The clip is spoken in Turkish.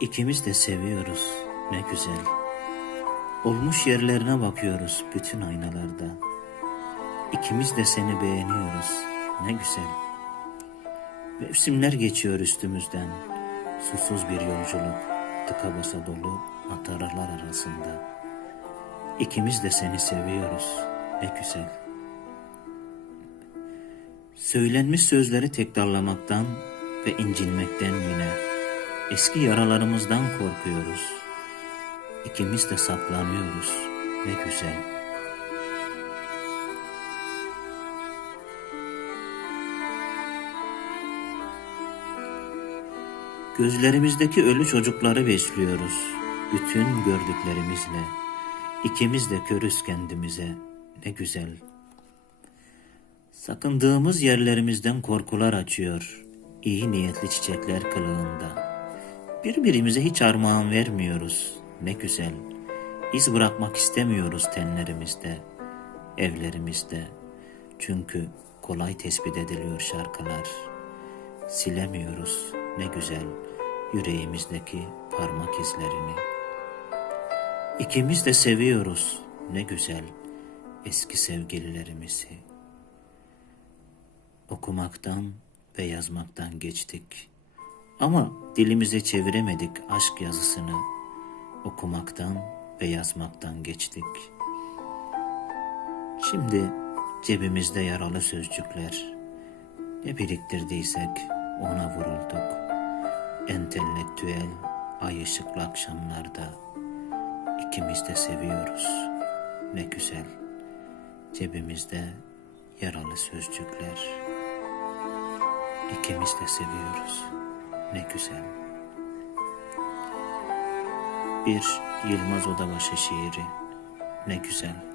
İkimiz de seviyoruz ne güzel. Olmuş yerlerine bakıyoruz bütün aynalarda. İkimiz de seni beğeniyoruz ne güzel. Mevsimler geçiyor üstümüzden. Susuz bir yolculuk tıka basa dolu mataralar arasında. İkimiz de seni seviyoruz ne güzel. Söylenmiş sözleri tekrarlamaktan ve incinmekten yine eski yaralarımızdan korkuyoruz. İkimiz de saklanıyoruz. Ne güzel. Gözlerimizdeki ölü çocukları besliyoruz. Bütün gördüklerimizle. İkimiz de körüz kendimize. Ne güzel. Sakındığımız yerlerimizden korkular açıyor. İyi niyetli çiçekler kılığında. Birbirimize hiç armağan vermiyoruz. Ne güzel. İz bırakmak istemiyoruz tenlerimizde, evlerimizde. Çünkü kolay tespit ediliyor şarkılar. Silemiyoruz ne güzel yüreğimizdeki parmak izlerini. İkimiz de seviyoruz ne güzel eski sevgililerimizi. Okumaktan ve yazmaktan geçtik. Ama dilimize çeviremedik aşk yazısını. Okumaktan ve yazmaktan geçtik. Şimdi cebimizde yaralı sözcükler. Ne biriktirdiysek ona vurulduk. Entelektüel, ay ışıklı akşamlarda ikimiz de seviyoruz. Ne güzel. Cebimizde yaralı sözcükler. İkimiz de seviyoruz. Ne güzel. Bir Yılmaz Odabaşı şiiri. Ne güzel.